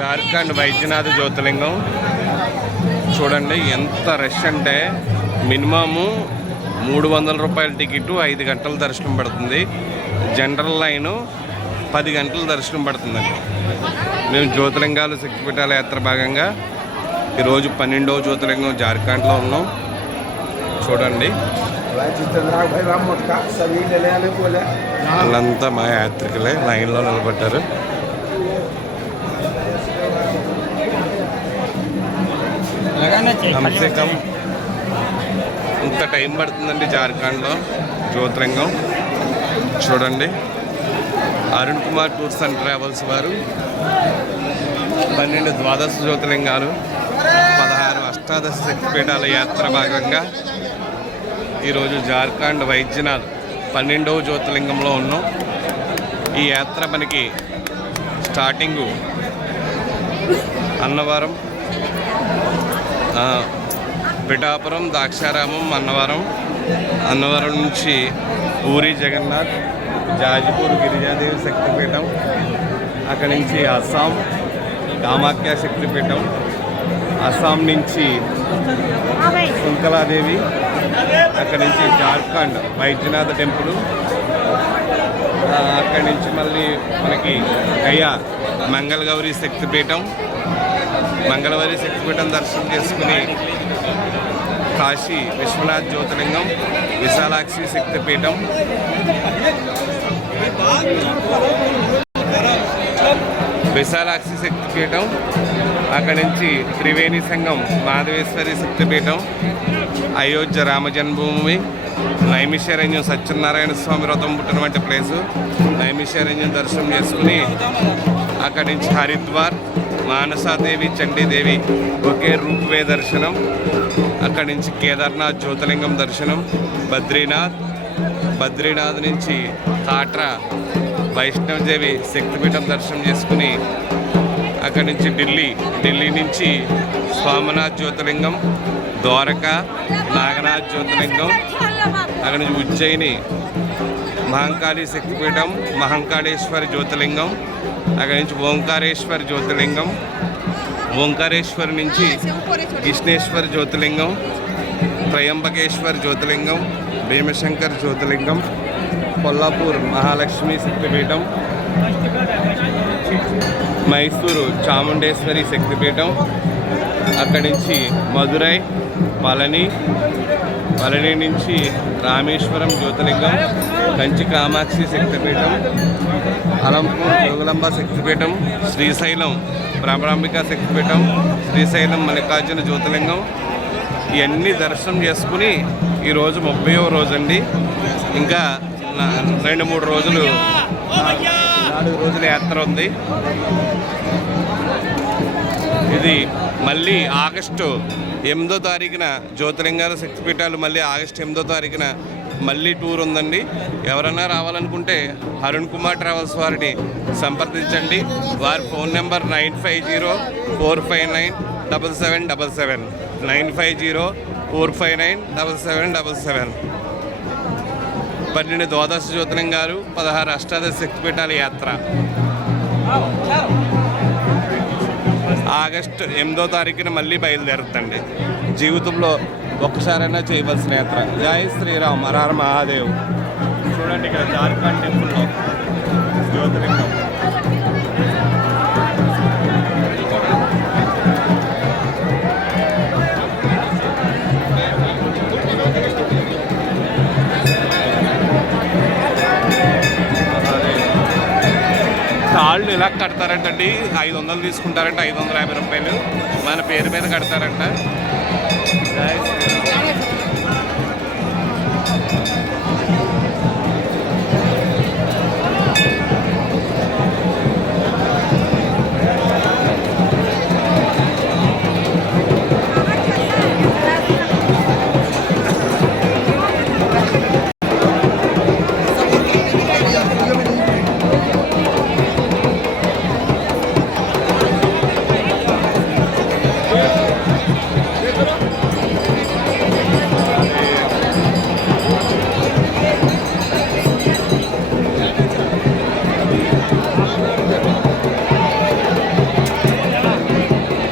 జార్ఖండ్ వైద్యనాథ్ జ్యోతిర్లింగం చూడండి ఎంత రష్ అంటే మినిమము 300 రూపాయల టికెట్ 5 గంటల దర్శనం పడుతుంది. జనరల్ లైను 10 గంటల దర్శనం పడుతుందండి. మేము జ్యోతిర్లింగాలు శక్తిపీఠాల యాత్ర భాగంగా ఈరోజు 12వ జ్యోతిర్లింగం జార్ఖండ్లో ఉన్నాం. చూడండి వాళ్ళంతా మా యాత్రికులే లైన్లో నిలబడ్డారు. కమ్సే కమ్ ఇంత టైం పడుతుందండి జార్ఖండ్లో జ్యోతిర్లింగం. చూడండి Arun Kumar tours and travels వారు 12 ద్వాదశ జ్యోతిర్లింగాలు 16 అష్టాదశ శక్తిపీఠాల యాత్ర భాగంగా ఈరోజు జార్ఖండ్ వైద్యనాథ్ 12వ జ్యోతిర్లింగంలో ఉన్నాం. ఈ యాత్ర మనకి స్టార్టింగు అన్నవరం, పిఠాపురం, ద్రాక్షారామం, అన్నవరం నుంచి పూరి జగన్నాథ్, జాజిపూర్ గిరిజాదేవి శక్తిపీఠం, అక్కడి నుంచి అస్సాం కామాఖ్య శక్తిపీఠం, అస్సాం నుంచి శుంకలాదేవి, అక్కడి నుంచి జార్ఖండ్ వైద్యనాథ్ టెంపుల్, అక్కడి నుంచి మళ్ళీ మనకి గయా మంగళగౌరి శక్తిపీఠం, మంగళవారి శక్తిపీఠం దర్శనం చేసుకుని కాశీ విశ్వనాథ్ జ్యోతిర్లింగం, విశాలాక్షి శక్తిపీఠం, అక్కడి నుంచి త్రివేణి సంఘం మాధవేశ్వరి శక్తిపీఠం, అయోధ్య రామ జన్మభూమి, నైమిషారణ్యం సత్యనారాయణ స్వామి వ్రతం పుట్టినటువంటి ప్లేసు నైమిషారణ్యం దర్శనం చేసుకుని అక్కడి నుంచి హరిద్వార్ మానసాదేవి చండీదేవి ఒకే రూప్వే దర్శనం, అక్కడి నుంచి కేదార్నాథ్ జ్యోతిర్లింగం దర్శనం, బద్రీనాథ్ నుంచి కాట్రా వైష్ణవదేవి శక్తిపీఠం దర్శనం చేసుకుని అక్కడి నుంచి ఢిల్లీ నుంచి సోమనాథ్ జ్యోతిర్లింగం, ద్వారకా నాగనాథ్ జ్యోతిర్లింగం, అక్కడి నుంచి ఉజ్జయిని మహంకాళి శక్తిపీఠం, మహంకాళేశ్వరి జ్యోతిర్లింగం, అక్కడి నుంచి ఓంకారేశ్వరి జ్యోతిర్లింగం, ఓంకారేశ్వరి నుంచి కృష్ణేశ్వరి జ్యోతిర్లింగం, త్రయంబకేశ్వర్ జ్యోతిర్లింగం, భీమశంకర్ జ్యోతిర్లింగం, కొల్లాపూర్ మహాలక్ష్మి శక్తిపీఠం, మైసూరు చాముండేశ్వరి శక్తిపీఠం, అక్కడి నుంచి మదురై పళని నుంచి రామేశ్వరం జ్యోతిర్లింగం, కంచి కామాక్షి శక్తిపీఠం, అలంపూర్ యోగులంబ శక్తిపీఠం, శ్రీశైలం భ్రమరాంబిక శక్తిపీఠం, శ్రీశైలం మల్లికార్జున జ్యోతిర్లింగం, ఇవన్నీ దర్శనం చేసుకుని ఈరోజు 30వ రోజు అండి. ఇంకా 2-3 రోజులు 4 రోజుల యాత్ర ఉంది. ఇది మళ్ళీ ఆగస్టు 8వ తారీఖున జ్యోతిర్లింగాల శక్తిపీఠాలు మళ్ళీ ఆగస్టు 8వ తారీఖున మళ్ళీ టూర్ ఉందండి. ఎవరైనా రావాలనుకుంటే అరుణ్ కుమార్ ట్రావెల్స్ వారిని సంప్రదించండి. వారి ఫోన్ నెంబర్ 9504597777 9504597777. 12 ద్వాదశ జ్యోతిర్లింగాలు 16 అష్టాదశ శక్తిపీఠాల యాత్ర ఆగస్టు 8వ తారీఖున మళ్ళీ బయలుదేరుతుందండి. జీవితంలో ఒక్కసారైనా చేయవలసిన యాత్ర. జై శ్రీరామ్, హర హర మహాదేవ్. చూడండి ఇక్కడ జార్ఖండ్ టెంపుల్లో జ్యోతిర్లింగం. తాళ్ళు ఇలా కడతారంటండి. 500 తీసుకుంటారంట, 550 రూపాయలు మన పేరు మీద కడతారంట.